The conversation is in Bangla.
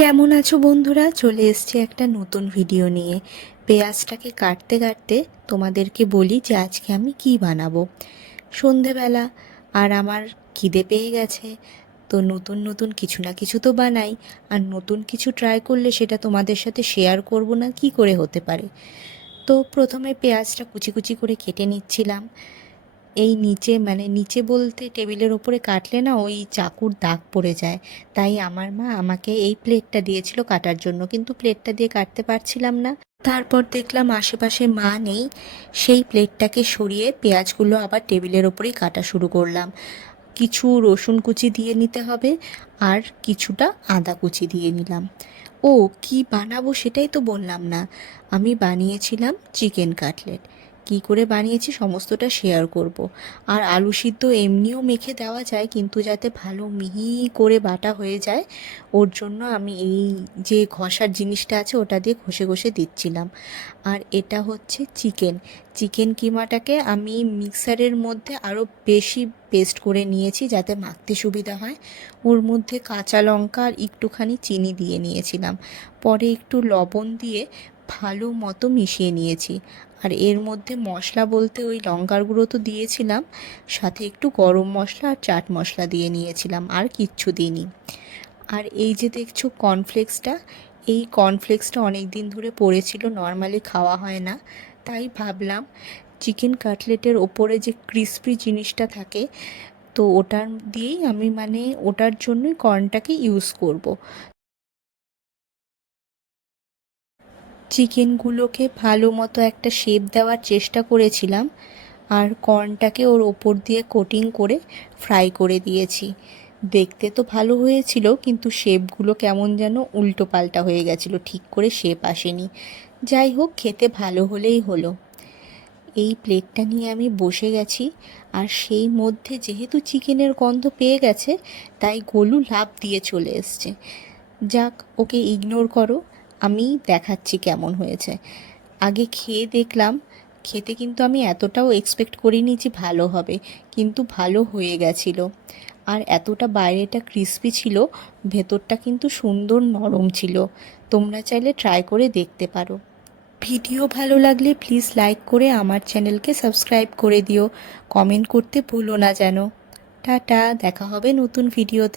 কেমন আছো বন্ধুরা? চলে এসেছি একটা নতুন ভিডিও নিয়ে। পেঁয়াজটাকে কাটতে কাটতে তোমাদেরকে বলি যে আজকে আমি কি বানাবো। সন্ধেবেলা আর আমার খিদে পেয়ে গেছে, তো নতুন নতুন কিছু না কিছু তো বানাই। আর নতুন কিছু ট্রাই করলে সেটা তোমাদের সাথে শেয়ার করব না কি করে হতে পারে। তো প্রথমে পেঁয়াজটা কুচি কুচি করে কেটে নিচ্ছিলাম। এই নিচে মানে নিচে বলতে টেবিলের ওপরে কাটলে না ওই চাকুর দাগ পড়ে যায়, তাই আমার মা আমাকে এই প্লেটটা দিয়েছিল কাটার জন্য, কিন্তু প্লেটটা দিয়ে কাটতে পারছিলাম না। তারপর দেখলাম আশেপাশে মা নেই, সেই প্লেটটাকে সরিয়ে পেঁয়াজগুলো আবার টেবিলের ওপরেই কাটা শুরু করলাম। কিছু রসুন কুচি দিয়ে নিতে হবে, আর কিছুটা আদা কুচি দিয়ে নিলাম। ও, কি বানাবো সেটাই তো বললাম না। আমি বানিয়েছিলাম চিকেন কাটলেট। কি করে বানিয়েছি সমস্তটা শেয়ার করব। আর আলু সিদ্ধ এমনিও মেখে দেওয়া যায়, কিন্তু যাতে ভালো মিহি করে বাটা হয়ে যায় ওর জন্য আমি এই যে ঘষার জিনিসটা আছে ওটা দিয়ে ঘষে ঘষে দিচ্ছিলাম। আর এটা হচ্ছে চিকেন। চিকেন কিমাটাকে আমি মিক্সারের মধ্যে আরও বেশি পেস্ট করে নিয়েছি যাতে মাখতে সুবিধা হয়। ওর মধ্যে কাঁচা লঙ্কা আর একটুখানি চিনি দিয়ে নিয়েছিলাম। পরে একটু লবণ দিয়ে ভালো মতো মিশিয়ে নিয়েছি। আর এর মধ্যে মশলা বলতে ওই লঙ্কার গুঁড়ো তো দিয়েছিলাম, সাথে একটু গরম মশলা আর চাট মশলা দিয়ে নিয়েছিলাম, আর কিচ্ছু দিইনি। আর এই যে দেখছো কর্নফ্লেক্সটা, এই কর্নফ্লেক্সটা অনেক দিন ধরে পড়েছিল, নর্মালি খাওয়া হয় না, তাই ভাবলাম চিকেন কাটলেটের ওপরে যে ক্রিস্পি জিনিসটা থাকে তো ওটার দিয়েই আমি মানে ওটার জন্যই কর্নটাকে ইউজ করব। চিকেনগুলোকে ভালো মতো একটা শেপ দেওয়ার চেষ্টা করেছিলাম, আর কর্নটাকে ওর ওপর দিয়ে কোটিং করে ফ্রাই করে দিয়েছি। দেখতে তো ভালো হয়েছিল, কিন্তু শেপগুলো কেমন যেন উল্টো পাল্টা হয়ে গেছিলো, ঠিক করে শেপ আসেনি। যাই হোক, খেতে ভালো হলেই হলো। এই প্লেটটা নিয়ে আমি বসে গেছি, আর সেই মধ্যে যেহেতু চিকেনের গন্ধ পেয়ে গেছে তাই গোলু লাফ দিয়ে চলে এসছে। যাক, ওকে ইগনোর করো, আমি দেখাচ্ছি কেমন হয়েছে। আগে খেয়ে দেখলাম। খেতে কিন্তু আমি এতটাও এক্সপেক্ট করিনি যে ভালো হবে, কিন্তু ভালো হয়ে গেছিলো। আর এতটা বাইরেটা ক্রিস্পি ছিল, ভেতরটা কিন্তু সুন্দর নরম ছিল। তোমরা চাইলে ট্রাই করে দেখতে পারো। ভিডিও ভালো লাগলে প্লিজ লাইক করে আমার চ্যানেলকে সাবস্ক্রাইব করে দিও। কমেন্ট করতে ভুলো না যেন। টাটা, দেখা হবে নতুন ভিডিওতে।